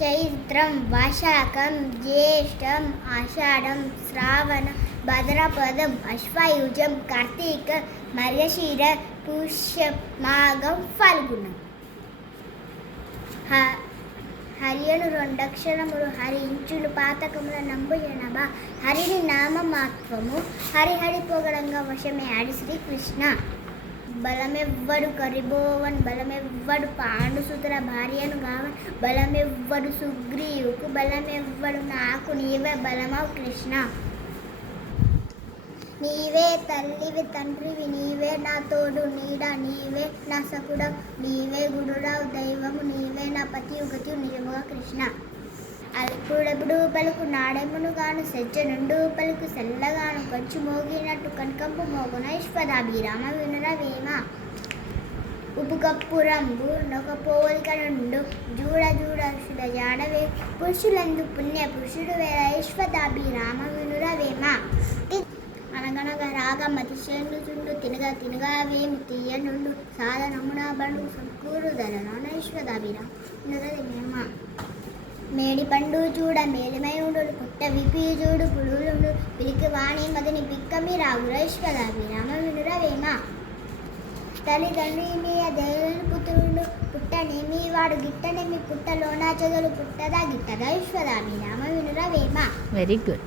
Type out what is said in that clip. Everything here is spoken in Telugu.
చైత్రం వైశాఖం జ్యేష్టం ఆషాఢం శ్రావణ భద్రపదం అశ్వయుజం కార్తీక మార్గశిర పుష్య మాఘం ఫల్గుణం. హరియను రెండక్షరములు హరించులు పాతకముల నంబు జనభ హరిని నామమాత్వము హరిహరి పొగడంగా వశమే ఆడి శ్రీకృష్ణ. బలమెవ్వడు కరిబోవన్ బలమెవ్వడు పాండుసుతుల భార్యను గావన్ బలమెవ్వడు సుగ్రీవుకు బలమెవ్వడు నాకు నీవే బలమవు కృష్ణ. నీవే తల్లివి తండ్రివి నీవే నా తోడు నీడ నీవే నా సకుడం నీవే గురురావు దైవము నీవే నా పతి యుగతి నిజముగా కృష్ణ. అప్పుడెప్పుడు పలుకు నాడెమును గాను సెజ్జనుండు పలుకు సెల్లగాను కంచు మోగినట్టు కనకంపు మోగున ఈశ్వరాభిరామ వినురవేమ. ఉపకప్పురంబు నొక పోలిక నుండు జూడ జూడ ఋషుల జాడవే పురుషులందు పుణ్య పురుషుడు వేల ఈశ్వరాభిరామ వినురవేమ. అనగనగా రాగమతి చేనుచుండు తినగా తినగా వేమి తీయనుండు సాధనమున బండు సంకూరు ధరనైశ్వదాభిరామ వినురవేమ. మేడి పండు చూడ మేలిమయుడు పుట్ట విపి చూడు పులులుండు పిలికి వాణి మదిని పిక్కమి రాగురైశ్వరాభిరామ వినురవేమ. తల్లిదండ్రి మీ దేవుని పుత్రుడు పుట్టనేమి వాడు గిట్టనేమి పుట్టలోన చదువులు పుట్టదా గిట్టదా ఈశ్వరాభిరామ వినురవేమ. Very good.